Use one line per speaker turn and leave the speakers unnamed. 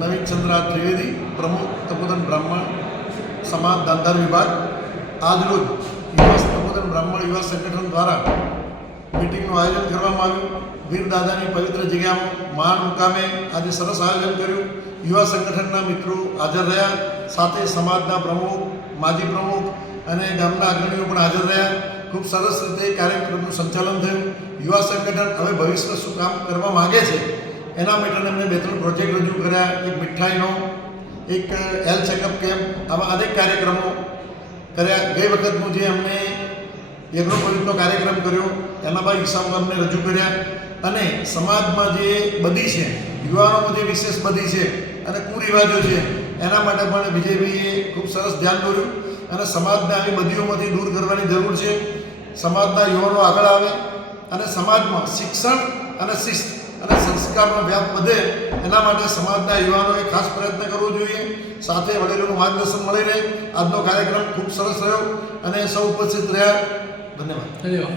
રવિ ચંદ્રા ત્રિવેદી, પ્રમુખ તપોધન બ્રાહ્મણ, સમાજ દાંધાર વિભાગ. આજરોજ યુવા તપોધન બ્રાહ્મણ યુવા સંગઠન દ્વારા મિટિંગનું આયોજન કરવામાં આવ્યું. વીર દાદાની પવિત્ર જગ્યામાં મહાન મુકામે આજે સરસ આયોજન કર્યું. યુવા સંગઠનના મિત્રો હાજર રહ્યા. સાથે સમાજના પ્રમુખ, માજી પ્રમુખ અને ગામના અગ્રણીઓ પણ હાજર રહ્યા. ખૂબ સરસ રીતે કાર્યક્રમનું સંચાલન થયું. યુવા સંગઠન હવે ભવિષ્યમાં શું કામ કરવા માગે છે એના માટે અમને બે ત્રણ પ્રોજેક્ટ રજૂ કર્યા. એક મીઠાઈનો, એક હેલ્થ ચેકઅપ કેમ્પ આવા અનેક કાર્યક્રમો કર્યા. ગઈ વખતનું જે અમને એગ્રોપોલિટનો કાર્યક્રમ કર્યો, એના બાદ હિસાબ અમને રજૂ કર્યા. અને સમાજમાં જે બધી છે, યુવાનોમાં જે વિશેષ બધી છે અને કુરિવાજો છે, એના માટે પણ બીજેપીએ ખૂબ સરસ ધ્યાન દોર્યું. અને સમાજને આવી બધીઓમાંથી દૂર કરવાની જરૂર છે. સમાજના યુવાનો આગળ આવે અને સમાજમાં શિક્ષણ અને શિસ્ત અને સંસ્કારનો વ્યાપ વધે એના માટે સમાજના યુવાનોએ ખાસ પ્રયત્ન કરવો જોઈએ. સાથે વડીલોનું માર્ગદર્શન મળી રહે. આજનો કાર્યક્રમ ખૂબ સરસ રહ્યો અને સૌ ઉપસ્થિત રહ્યા. ધન્યવાદ.
ધન્યવાદ.